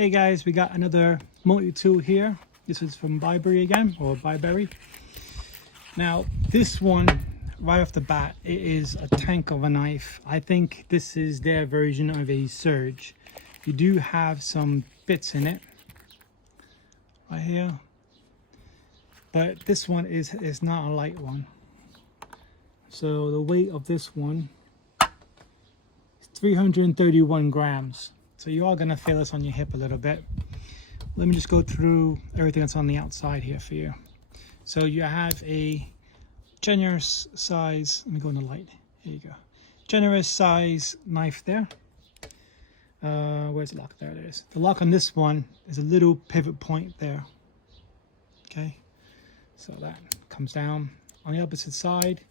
Hey guys, we got another multi-tool here. This is from Bibury again, or Bibury. Now this one, right off the bat, it is a tank of a knife. I think this is their version of a surge. You do have some bits in it right here, but this one is not a light one. So the weight of this one is 331 grams. So you are going to feel this on your hip a little bit. Let me just go through everything that's on the outside here for you. So you have a generous size, let me go in the light, here you go. Generous size knife there. Where's the lock? There it is. The lock on this one is a little pivot point there. Okay, so that comes down. On the opposite side,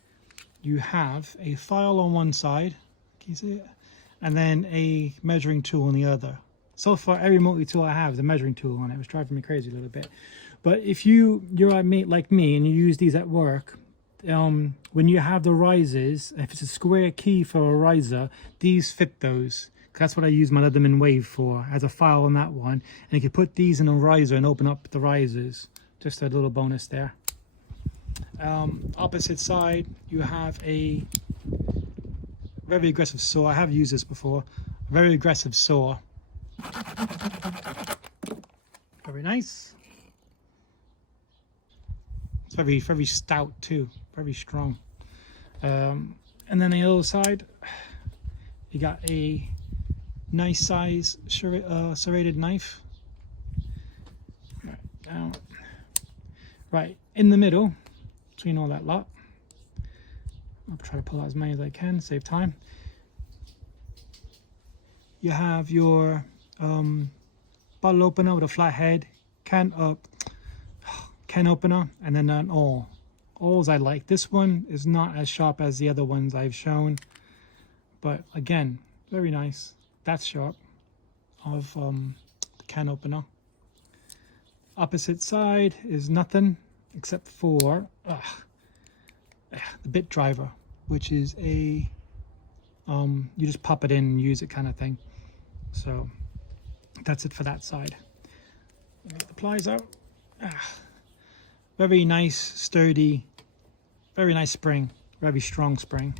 you have a file on one side. Can you see it? And then a measuring tool on the other. So far, every multi-tool I have is a measuring tool on it. It was driving me crazy a little bit. But if you're like me and you use these at work, when you have the risers, if it's a square key for a riser, these fit those. That's what I use my Leatherman Wave for, as a file on that one. And you can put these in a riser and open up the risers. Just a little bonus there. Opposite side, you have a very aggressive saw. I have used this before. A very aggressive saw. Very nice. It's very stout too. Very strong. And then the other side, you got a nice size serrated knife. Right down. Right in the middle, between all that lot. I'll try to pull out as many as I can, save time. You have your bottle opener with a flat head, can opener, and then an awl. Awls I like. This one is not as sharp as the other ones I've shown, but again, very nice. That's sharp. Of the can opener. Opposite side is nothing except for the bit driver, which is a you just pop it in and use it kind of thing. So that's it for that side. Get the pliers out. Very nice, sturdy, very nice spring, very strong spring.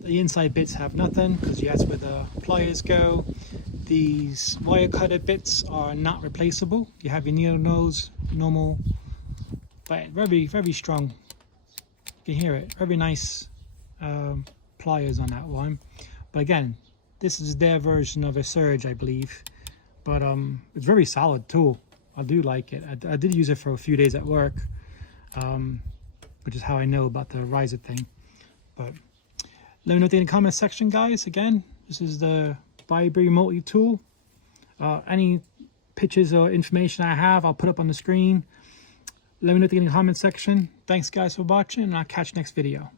The inside bits have nothing because that's where the pliers go. These wire cutter bits are not replaceable. You have your needle nose, normal, but very strong. You can hear it. Very nice pliers on that one. But again, this is their version of a surge, I believe. But it's very solid tool. I do like it. I did use it for a few days at work, which is how I know about the riser thing. But let me know in the comment section, guys. Again, this is the Bibury Multitool. Any pictures or information I have, I'll put up on the screen. Let me know in the comment section. Thanks, guys, for watching, and I'll catch you next video.